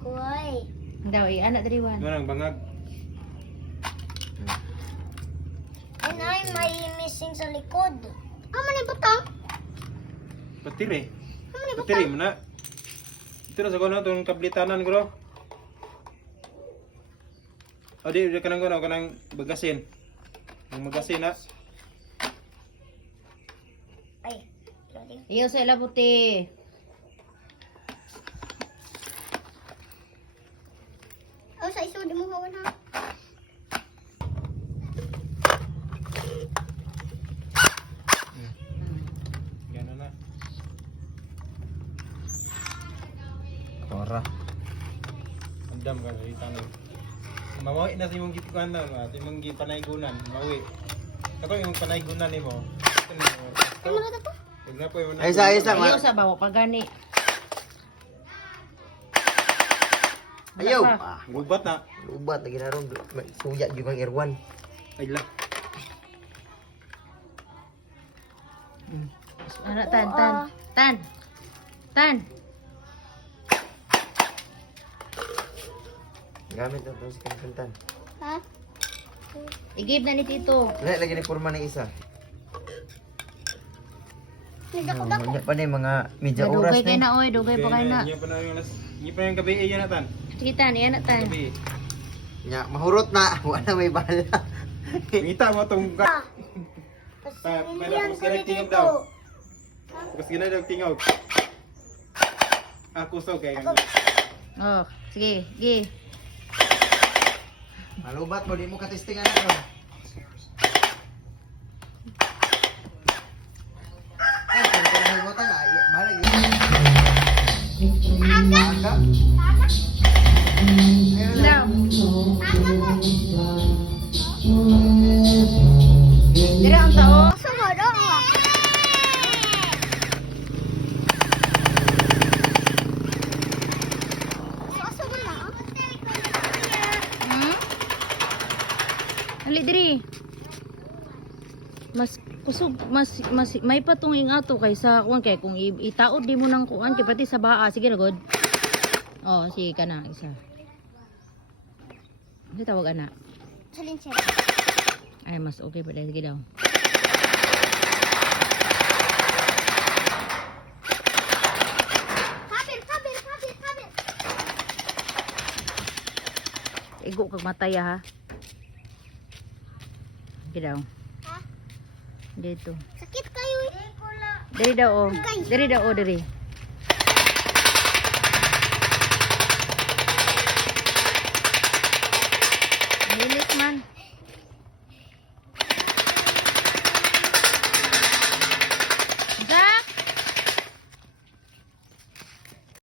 ko ay. Daw, anak dari wan. Doon ang bangag. Inay, may missing sa likod. Amo ni butang? Patiri. Patiri mo na. Ito na sa kono, itong kablitanan ko. O di ka nang kono, kanang bagasin. Ang magasin ha. Ay, sorry. Iyo sa ilabuti. Oh, sa iso, di mo hawan ha. Gano'n na. Ora. Andam ka sa itanong. Mawawi na sa imong gitukan na, at imong gipanaygunan, mawi. Ako yung panaygunan ni mo. Ay, mga tato. Huwag na po yung Ay sa Iyo sa bawa pagani. Ayaw. Naka. gubat na. Ubat lagi na ron. Suya juga ang Irwan. Ay la. Anak tan. Tan. Gamit na ito sa kantan. Ha? I-give na ni Tito. Lagi ni forma ng isa. Nagdako-dako. Manya pa na yung mga medya oras Dugay kay na. na oy, dugay pa kay na. Inya pa yung gabi iyan na tan. Sige tan, iyan na tan. Gabi. Nya, mahurot na. Wala may bala. Ngita mo itong Ah. Tapos ganang tingog daw. Tapos ganang tingog. Ako so kaya ganyan. Oh, sige, gi. Malubat mo, di mo katistingan na ron. Ay, kung kinahimutan na. Balag yun. Aga? Ayun na. Daw. Dira ang tao. Sumod, oh. Sasugod na, oh. Ali diri. Mas kusog mas may patunging ato kaysa kuan kay kung itaod di mo nang kuan kay pati sa baa sige ra god. Oh, sige ka na isa. Ano tawag ana? Silencer. Ay mas okay pa dahil sige daw. Kabir. Igo kag matay ha. Sige daw. Ha? Dito. Sakit kayo eh. Diri daw oh. Diri daw oh diri.